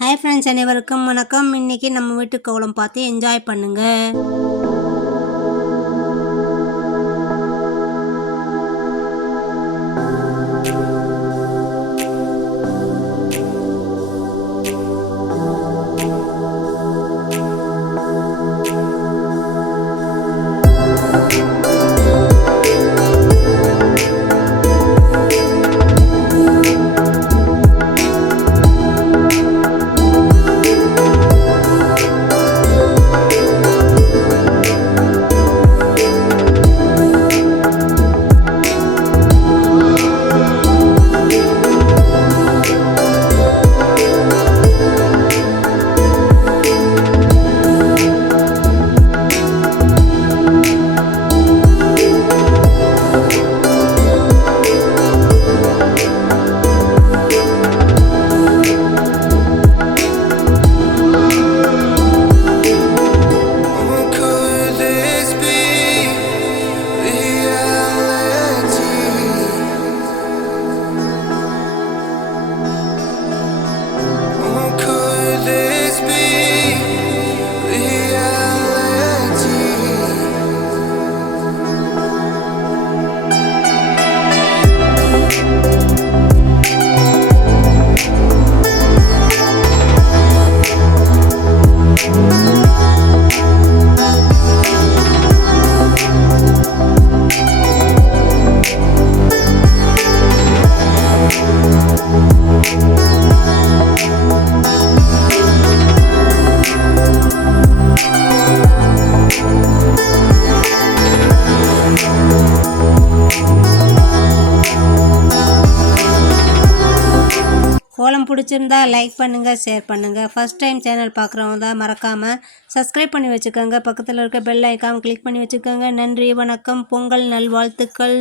Hi friends அனைவருக்கும் வணக்கம். இன்னைக்கு நம்ம வீட்டு கோலம் பார்த்து என்ஜாய் பண்ணுங்க. கோலம் பிடிச்சிருந்தா லைக் பண்ணுங்கள் ஷேர் பண்ணுங்க. ஃபஸ்ட் டைம் சேனல் பார்க்குறவங்க தான் மறக்காமல் சப்ஸ்கிரைப் பண்ணி வச்சுக்கோங்க. பக்கத்தில் இருக்க பெல் ஐக்கான் கிளிக் பண்ணி வச்சுக்கோங்க. நன்றி வணக்கம் பொங்கல் நல்வாழ்த்துக்கள்.